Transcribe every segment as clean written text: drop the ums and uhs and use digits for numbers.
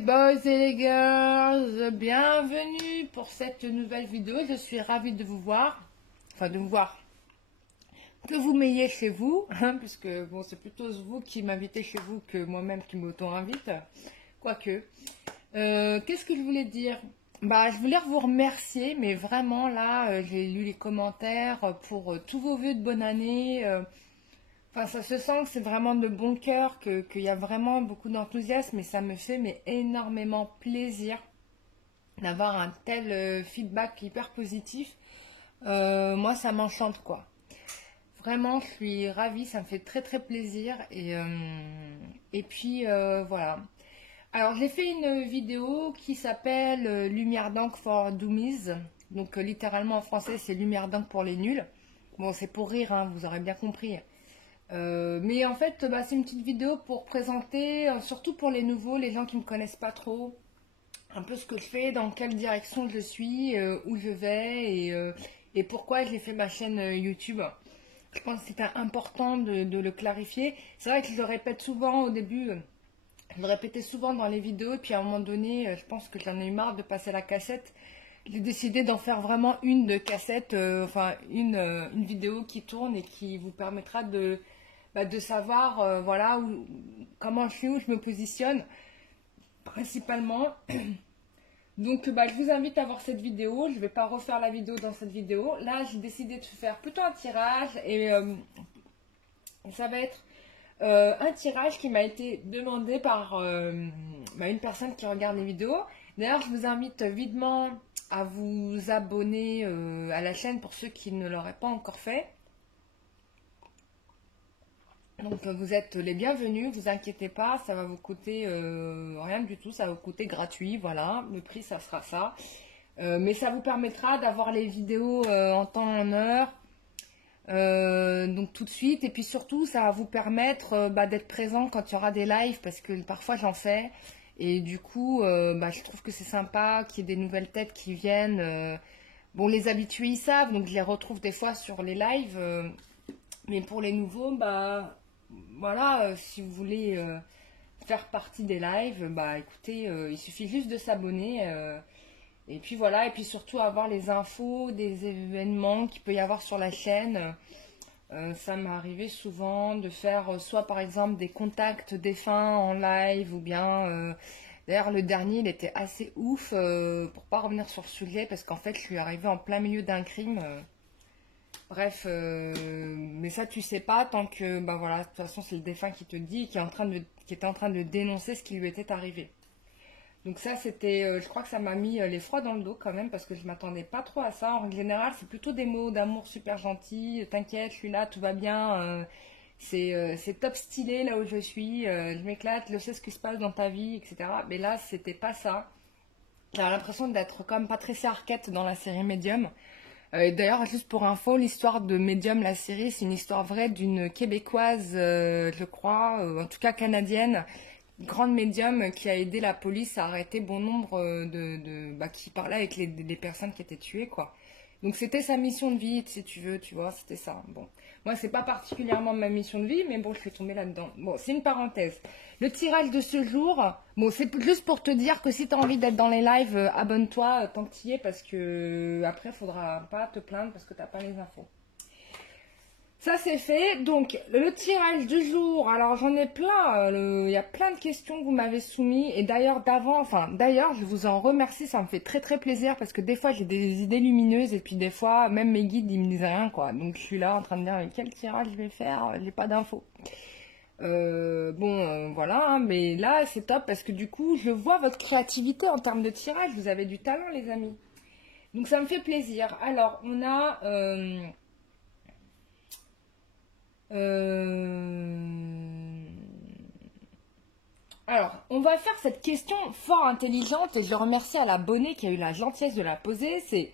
boys et les girls, bienvenue pour cette nouvelle vidéo. Je suis ravie de vous voir, que vous m'ayez chez vous, puisque bon, c'est plutôt vous qui m'invitez chez vous que moi-même qui m'auto-invite, quoique. Qu'est-ce que je voulais dire? Je voulais vous remercier, mais vraiment là, j'ai lu les commentaires pour tous vos vœux de bonne année. Ça se sent que c'est vraiment de bon cœur, qu'il y a vraiment beaucoup d'enthousiasme et ça me fait énormément plaisir d'avoir un tel feedback hyper positif. Moi, ça m'enchante quoi. Vraiment, je suis ravie, ça me fait très très plaisir. Et puis, voilà. Alors, j'ai fait une vidéo qui s'appelle Lumière d'encre for Dummies. Donc, littéralement en français, c'est Lumière d'encre pour les nuls. Bon, c'est pour rire, hein, vous aurez bien compris. Mais en fait, c'est une petite vidéo pour présenter, surtout pour les nouveaux, les gens qui ne me connaissent pas trop, un peu ce que je fais, dans quelle direction je suis, où je vais et pourquoi j'ai fait ma chaîne YouTube. Je pense que c'était important de le clarifier. C'est vrai que je le répète souvent au début, je le répétais souvent dans les vidéos, et puis à un moment donné, je pense que j'en ai eu marre de passer la cassette. J'ai décidé d'en faire vraiment une de cassette, une vidéo qui tourne et qui vous permettra de savoir voilà comment je suis, où je me positionne principalement. Donc je vous invite à voir cette vidéo. Je ne vais pas refaire la vidéo dans cette vidéo. Là, j'ai décidé de faire plutôt un tirage et ça va être un tirage qui m'a été demandé par une personne qui regarde les vidéos. D'ailleurs, je vous invite vivement à vous abonner à la chaîne pour ceux qui ne l'auraient pas encore fait. Donc vous êtes les bienvenus, vous inquiétez pas, ça va vous coûter rien du tout, ça va vous coûter gratuit, voilà, le prix ça sera ça. Mais ça vous permettra d'avoir les vidéos en temps et en heure, donc tout de suite. Et puis surtout, ça va vous permettre d'être présent quand il y aura des lives, parce que parfois j'en fais. Et du coup, je trouve que c'est sympa qu'il y ait des nouvelles têtes qui viennent. Bon, les habitués ils savent, donc je les retrouve des fois sur les lives. Mais pour les nouveaux, voilà, si vous voulez faire partie des lives, écoutez, il suffit juste de s'abonner. Et puis voilà, et puis surtout avoir les infos des événements qu'il peut y avoir sur la chaîne. Ça m'est arrivé souvent de faire soit par exemple des contacts défunts en live, ou bien d'ailleurs le dernier il était assez ouf, pour pas revenir sur le sujet, parce qu'en fait je suis arrivée en plein milieu d'un crime. Bref, mais ça tu sais pas tant que voilà, de toute façon c'est le défunt qui te dit, qui était en train de dénoncer ce qui lui était arrivé. Donc ça c'était, je crois que ça m'a mis les froids dans le dos quand même, parce que je m'attendais pas trop à ça. En général c'est plutôt des mots d'amour super gentils, t'inquiète, je suis là, tout va bien, c'est top stylé là où je suis, je m'éclate, je sais ce qui se passe dans ta vie, etc. Mais là c'était pas ça. J'avais l'impression d'être quand même Patricia Arquette dans la série Medium. D'ailleurs, juste pour info, l'histoire de Medium, la série, c'est une histoire vraie d'une Québécoise, je crois, en tout cas canadienne, grande médium qui a aidé la police à arrêter bon nombre qui parlait avec les personnes qui étaient tuées, quoi. Donc c'était sa mission de vie, si tu veux, tu vois, c'était ça. Bon, moi c'est pas particulièrement ma mission de vie, mais bon, je suis tombée là-dedans. Bon, c'est une parenthèse. Le tirage de ce jour, bon, c'est juste pour te dire que si tu as envie d'être dans les lives, abonne-toi tant que tu y es, parce que après, faudra pas te plaindre parce que t'as pas les infos. Ça c'est fait. Donc le tirage du jour, alors j'en ai plein, il y a plein de questions que vous m'avez soumis, et d'ailleurs d'ailleurs je vous en remercie, ça me fait très très plaisir, parce que des fois j'ai des idées lumineuses et puis des fois même mes guides ils me disent rien quoi, donc je suis là en train de dire quel tirage je vais faire, j'ai pas d'infos. Voilà, hein, mais là c'est top parce que du coup je vois votre créativité en termes de tirage, vous avez du talent les amis, donc ça me fait plaisir. Alors on a alors, on va faire cette question fort intelligente, et je remercie à l'abonné qui a eu la gentillesse de la poser. C'est: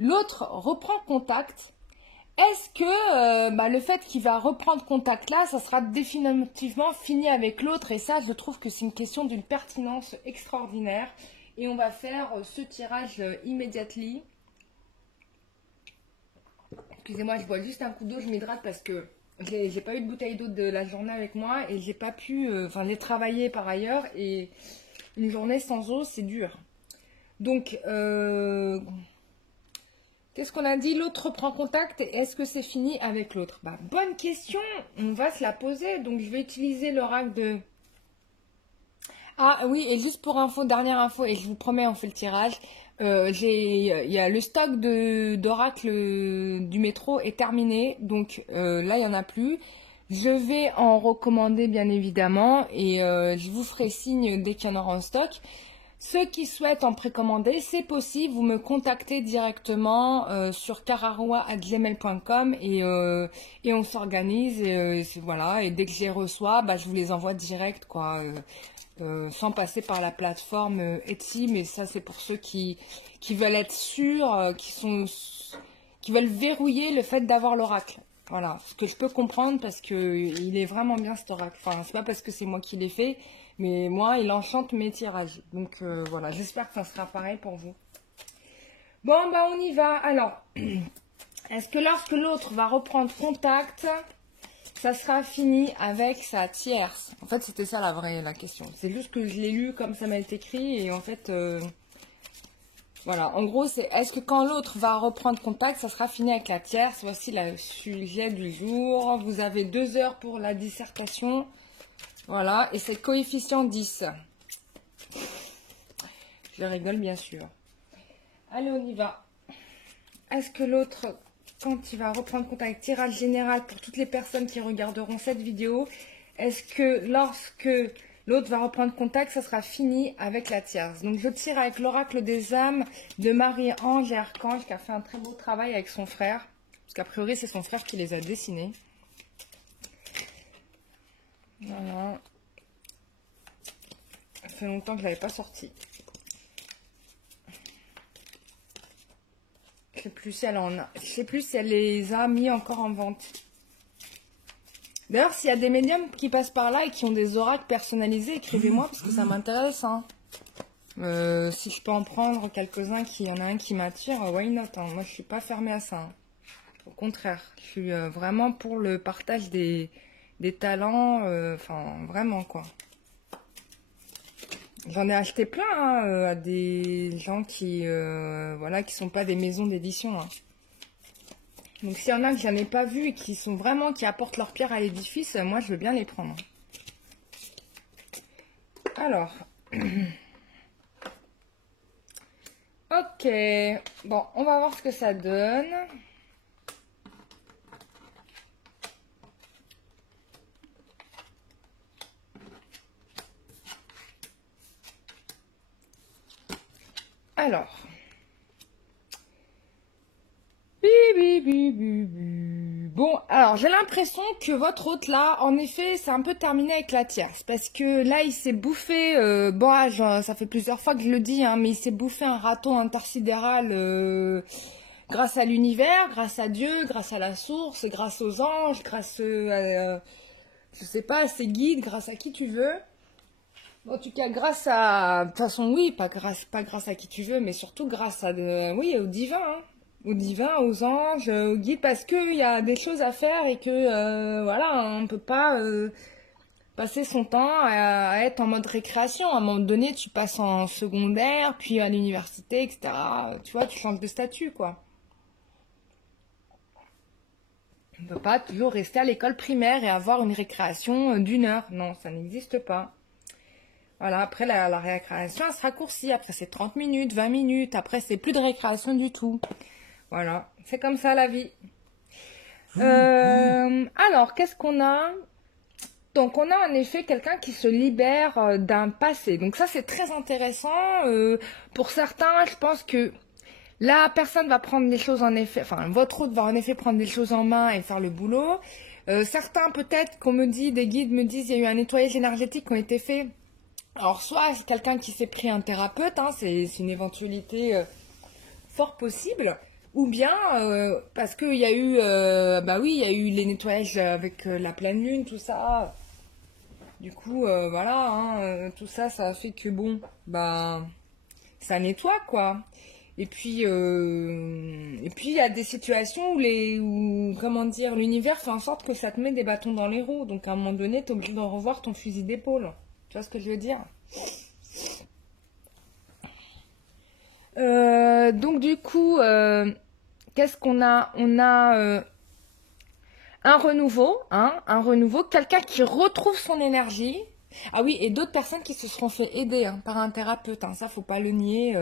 l'autre reprend contact. Est-ce que le fait qu'il va reprendre contact là, ça sera définitivement fini avec l'autre? Et ça, je trouve que c'est une question d'une pertinence extraordinaire. Et on va faire ce tirage immédiatement. Excusez-moi, je bois juste un coup d'eau, je m'hydrate parce que j'ai pas eu de bouteille d'eau de la journée avec moi et j'ai pas pu, j'ai travaillé par ailleurs et Une journée sans eau, c'est dur. Donc, qu'est-ce qu'on a dit? L'autre prend contact. Est-ce que c'est fini avec l'autre? Bah, bonne question. On va se la poser. Donc, je vais utiliser l'oracle de... Ah oui, et juste pour info, dernière info, et je vous promets, on fait le tirage. Il y a le stock d'oracle du métro est terminé. Donc, là, il n'y en a plus. Je vais en recommander, bien évidemment. Et je vous ferai signe dès qu'il y en aura en stock. Ceux qui souhaitent en précommander, c'est possible, vous me contactez directement sur cararoa@gmail.com et on s'organise et voilà, et dès que je les reçois, bah, je vous les envoie direct quoi, sans passer par la plateforme Etsy, mais ça c'est pour ceux qui veulent être sûrs, qui veulent verrouiller le fait d'avoir l'oracle. Voilà, ce que je peux comprendre parce que il est vraiment bien cet oracle. Enfin, c'est pas parce que c'est moi qui l'ai fait, mais moi, il enchante mes tirages. Donc voilà, j'espère que ça sera pareil pour vous. Bon, bah on y va. Alors, est-ce que lorsque l'autre va reprendre contact, ça sera fini avec sa tierce? En fait, c'était ça la question. C'est juste que je l'ai lu comme ça m'a été écrit et en fait... voilà, en gros, c'est est-ce que quand l'autre va reprendre contact, ça sera fini avec la tierce? Voici le sujet du jour. Vous avez 2 heures pour la dissertation. Voilà, et c'est coefficient 10. Je rigole, bien sûr. Allez, on y va. Est-ce que l'autre, quand il va reprendre contact, tirage général pour toutes les personnes qui regarderont cette vidéo, est-ce que lorsque... l'autre va reprendre contact, ça sera fini avec la tierce. Donc, je tire avec l'oracle des âmes de Marie-Ange et Archange qui a fait un très beau travail avec son frère. Parce qu'a priori, c'est son frère qui les a dessinés. Voilà. Ça fait longtemps que je ne l'avais pas sorti. Je sais plus si elle en a. Je sais plus si elle les a mis encore en vente. D'ailleurs, s'il y a des médiums qui passent par là et qui ont des oracles personnalisés, écrivez-moi parce que ça m'intéresse. Hein. Si je peux en prendre quelques-uns, qu'il y en a un qui m'attire, why not hein. Moi, je suis pas fermée à ça. Hein. Au contraire, je suis vraiment pour le partage des talents. Enfin, vraiment, quoi. J'en ai acheté plein hein, à des gens qui voilà, qui sont pas des maisons d'édition. Hein. Donc s'il y en a que j'en ai pas vu et qui sont vraiment, qui apportent leur pierre à l'édifice, moi je veux bien les prendre. Alors. Ok. Bon, on va voir ce que ça donne. Alors. Bon, alors j'ai l'impression que votre hôte là, en effet, c'est un peu terminé avec la tierce. Parce que là, il s'est bouffé, ça fait plusieurs fois que je le dis, hein, mais il s'est bouffé un râteau intersidéral grâce à l'univers, grâce à Dieu, grâce à la source, grâce aux anges, grâce à, je sais pas, à ses guides, grâce à qui tu veux. En tout cas, grâce à... De toute façon, oui, pas grâce à qui tu veux, mais surtout grâce à, oui, au divin, hein. Au divin, aux anges, aux guides, parce qu'il y a des choses à faire et que, voilà, on ne peut pas passer son temps à être en mode récréation. À un moment donné, tu passes en secondaire, puis à l'université, etc. Tu vois, tu changes de statut, quoi. On ne peut pas toujours rester à l'école primaire et avoir une récréation d'1 heure. Non, ça n'existe pas. Voilà, après la récréation, elle se raccourcit. Après, c'est 30 minutes, 20 minutes. Après, c'est plus de récréation du tout. Voilà, c'est comme ça la vie. Alors, qu'est-ce qu'on a? Donc, on a en effet quelqu'un qui se libère d'un passé. Donc, ça, c'est très intéressant. Pour certains, je pense que la personne va prendre les choses en effet... Enfin, votre hôte va en effet prendre les choses en main et faire le boulot. Certains, peut-être, qu'on me dit, des guides me disent, il y a eu un nettoyage énergétique qui a été fait. Alors, soit c'est quelqu'un qui s'est pris un thérapeute, hein, c'est une éventualité fort possible. Ou bien parce qu'il y a eu, bah oui, il y a eu les nettoyages avec la pleine lune, tout ça. Du coup, voilà, hein, tout ça, ça a fait que bon, bah, ça nettoie quoi. Et puis il y a des situations où comment dire, l'univers fait en sorte que ça te met des bâtons dans les roues. Donc à un moment donné, t'es obligé de revoir ton fusil d'épaule. Tu vois ce que je veux dire? Donc du coup, qu'est-ce qu'on a? On a un renouveau, hein, un renouveau, quelqu'un qui retrouve son énergie. Ah oui, et d'autres personnes qui se seront fait aider hein, par un thérapeute. Hein, ça, faut pas le nier.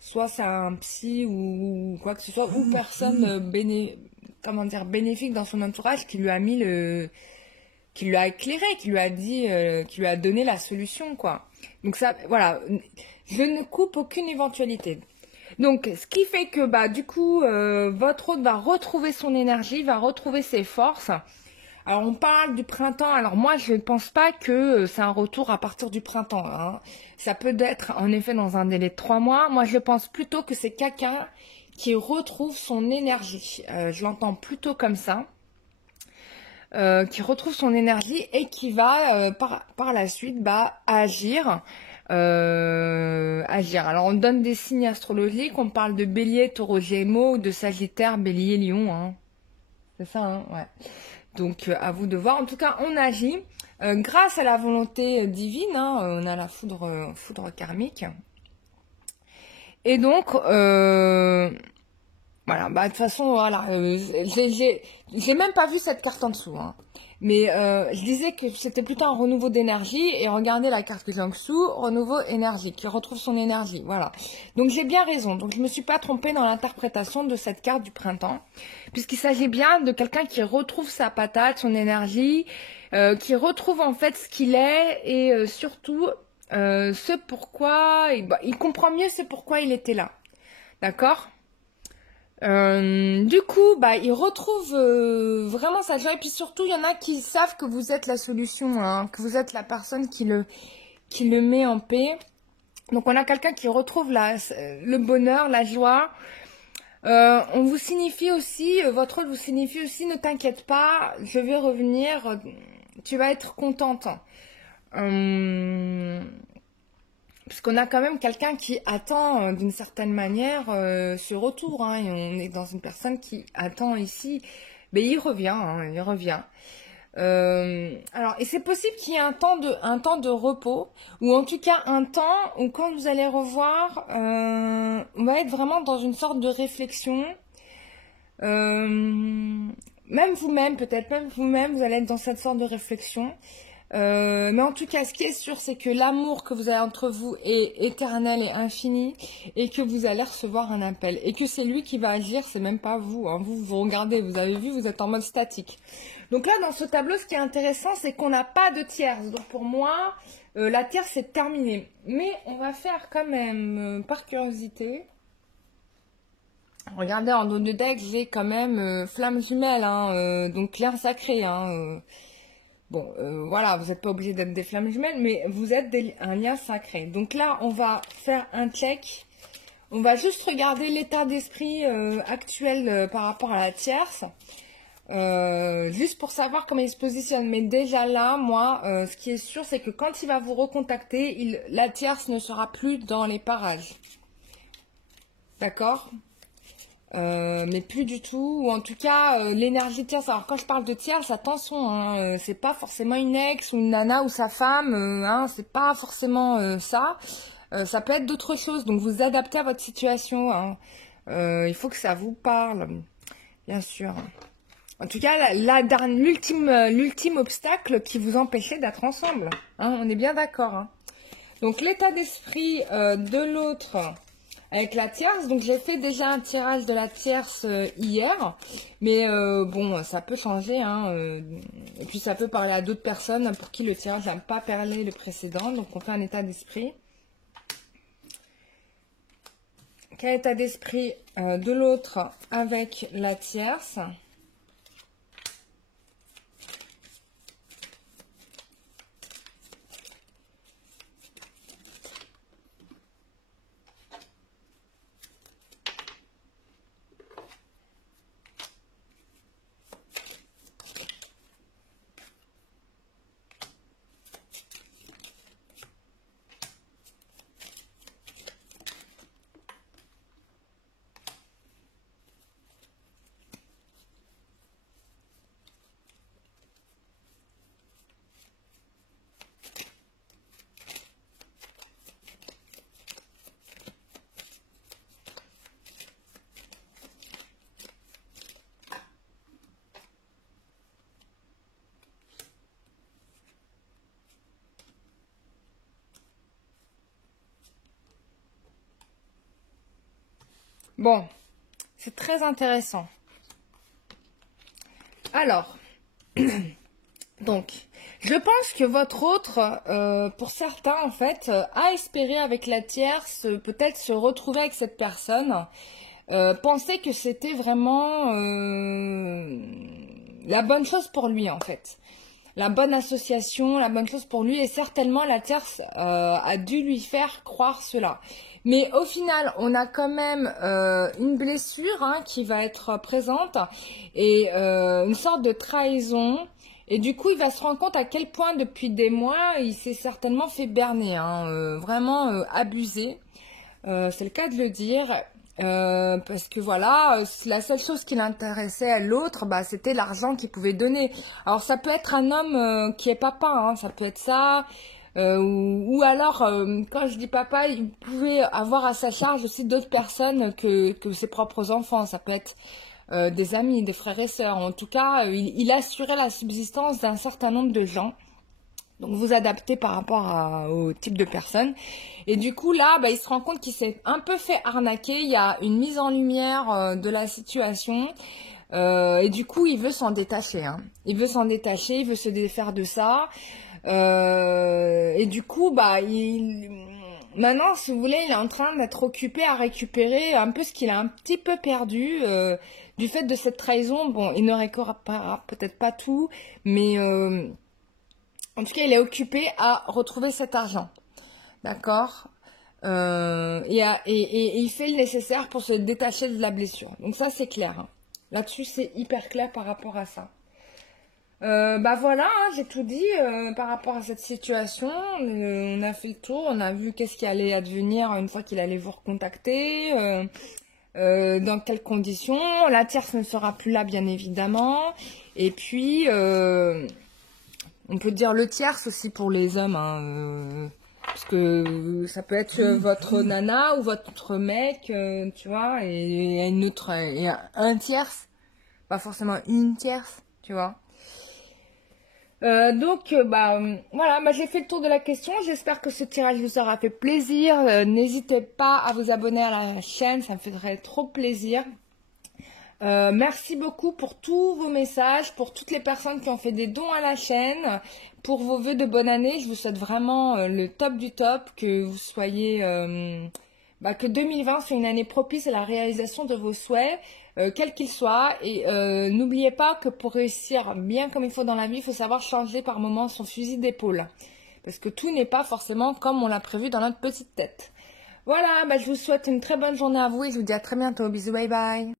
Soit c'est un psy ou quoi que ce soit, ou personne comment dire, bénéfique dans son entourage qui lui a mis qui lui a éclairé, qui lui a dit, qui lui a donné la solution, quoi. Donc ça, voilà, je ne coupe aucune éventualité. Donc, ce qui fait que, bah, du coup, votre hôte va retrouver son énergie, va retrouver ses forces. Alors, on parle du printemps. Alors, moi, je ne pense pas que c'est un retour à partir du printemps. Hein. Ça peut être, en effet, dans un délai de 3 mois. Moi, je pense plutôt que c'est quelqu'un qui retrouve son énergie. Je l'entends plutôt comme ça. Qui retrouve son énergie et qui va, par la suite, bah, agir. Agir. Alors on donne des signes astrologiques, on parle de Bélier, Taureau, Gémeaux, de Sagittaire, Bélier, Lion. Hein. C'est ça, hein, ouais. Donc à vous de voir. En tout cas, on agit grâce à la volonté divine. Hein, on a la foudre karmique. Et donc voilà. Bah de toute façon, voilà. J'ai même pas vu cette carte en dessous. Hein. Mais je disais que c'était plutôt un renouveau d'énergie et regardez la carte que j'ai en dessous, renouveau énergie, qui retrouve son énergie, voilà. Donc j'ai bien raison, donc je me suis pas trompée dans l'interprétation de cette carte du printemps, puisqu'il s'agit bien de quelqu'un qui retrouve sa patate, son énergie, qui retrouve en fait ce qu'il est et surtout ce pourquoi, il comprend mieux ce pourquoi il était là, d'accord ? Du coup, bah, il retrouve vraiment sa joie. Et puis surtout, il y en a qui savent que vous êtes la solution, hein, que vous êtes la personne qui le met en paix. Donc, on a quelqu'un qui retrouve le bonheur, la joie. On vous signifie aussi, votre rôle vous signifie aussi, ne t'inquiète pas, je vais revenir, tu vas être contente. Parce qu'on a quand même quelqu'un qui attend d'une certaine manière ce retour. Hein, et on est dans une personne qui attend ici. Mais il revient, hein, il revient. Alors, et c'est possible qu'il y ait un temps de repos, ou en tout cas un temps où quand vous allez revoir, on va être vraiment dans une sorte de réflexion. Même vous-même, peut-être même vous-même, vous allez être dans cette sorte de réflexion. Mais en tout cas, ce qui est sûr, c'est que l'amour que vous avez entre vous est éternel et infini, et que vous allez recevoir un appel, et que c'est lui qui va agir, c'est même pas vous. Hein. Vous regardez, vous avez vu, vous êtes en mode statique. Donc là, dans ce tableau, ce qui est intéressant, c'est qu'on n'a pas de tierce. Donc pour moi, la tierce c'est terminé. Mais on va faire quand même, par curiosité. Regardez, en dos de deck, j'ai quand même flamme jumelle, hein, donc clair sacré, hein. Bon, voilà, vous n'êtes pas obligé d'être des flammes jumelles, mais vous êtes un lien sacré. Donc là, on va faire un check. On va juste regarder l'état d'esprit actuel par rapport à la tierce. Juste pour savoir comment il se positionne. Mais déjà là, moi, ce qui est sûr, c'est que quand il va vous recontacter, la tierce ne sera plus dans les parages. D'accord ? Mais plus du tout, ou en tout cas l'énergie tierce. Alors quand je parle de tierce, attention, hein, c'est pas forcément une ex ou une nana ou sa femme, hein, c'est pas forcément ça. Ça peut être d'autres choses, donc vous adaptez à votre situation. Hein. Il faut que ça vous parle, bien sûr. En tout cas, l'ultime obstacle qui vous empêchait d'être ensemble. Hein, on est bien d'accord. Hein. Donc l'état d'esprit de l'autre. Avec la tierce, donc j'ai fait déjà un tirage de la tierce hier, mais bon, ça peut changer, hein, et puis ça peut parler à d'autres personnes pour qui le tirage n'a pas parlé le précédent, donc on fait un état d'esprit. Quel état d'esprit de l'autre avec la tierce ? Bon, c'est très intéressant. Alors, donc, je pense que votre autre, pour certains en fait, a espéré avec la tierce peut-être se retrouver avec cette personne. Pensait que c'était vraiment la bonne chose pour lui en fait. La bonne association, la bonne chose pour lui, et certainement la tierce a dû lui faire croire cela. Mais au final, on a quand même une blessure hein, qui va être présente et une sorte de trahison. Et du coup, il va se rendre compte à quel point depuis des mois, il s'est certainement fait berner, hein, vraiment abusé. C'est le cas de le dire. Parce que voilà, la seule chose qui l'intéressait à l'autre, bah, c'était l'argent qu'il pouvait donner. Alors ça peut être un homme qui est papa, hein, ça peut être ça, ou alors quand je dis papa, il pouvait avoir à sa charge aussi d'autres personnes que ses propres enfants. Ça peut être des amis, des frères et sœurs. En tout cas, il assurait la subsistance d'un certain nombre de gens. Donc vous adaptez par rapport au type de personne. Et du coup là, bah, il se rend compte qu'il s'est un peu fait arnaquer. Il y a une mise en lumière de la situation. Et du coup, il veut s'en détacher. Hein. Il veut s'en détacher, il veut se défaire de ça. Et du coup, bah, maintenant, si vous voulez, il est en train d'être occupé à récupérer un peu ce qu'il a un petit peu perdu du fait de cette trahison. Bon, il ne récupérera peut-être pas tout, mais... en tout cas, il est occupé à retrouver cet argent. D'accord et il fait le nécessaire pour se détacher de la blessure. Donc ça, c'est clair. Hein. Là-dessus, c'est hyper clair par rapport à ça. Bah voilà, hein, j'ai tout dit par rapport à cette situation. On a fait le tour, on a vu qu'est-ce qui allait advenir une fois qu'il allait vous recontacter. Dans quelles conditions. La tierce ne sera plus là, bien évidemment. Et puis... on peut dire le tierce aussi pour les hommes, hein, parce que ça peut être votre nana ou votre mec, tu vois, et une autre, et un tierce, pas forcément une tierce, tu vois. Donc, bah, voilà, j'ai fait le tour de la question. J'espère que ce tirage vous aura fait plaisir. N'hésitez pas à vous abonner à la chaîne, ça me ferait trop plaisir. Merci beaucoup pour tous vos messages, pour toutes les personnes qui ont fait des dons à la chaîne, pour vos vœux de bonne année. Je vous souhaite vraiment le top du top, que vous soyez, que 2020 soit une année propice à la réalisation de vos souhaits, quels qu'ils soient. Et n'oubliez pas que pour réussir bien comme il faut dans la vie, il faut savoir changer par moments son fusil d'épaule. Parce que tout n'est pas forcément comme on l'a prévu dans notre petite tête. Voilà, je vous souhaite une très bonne journée à vous et je vous dis à très bientôt. Bisous, bye bye.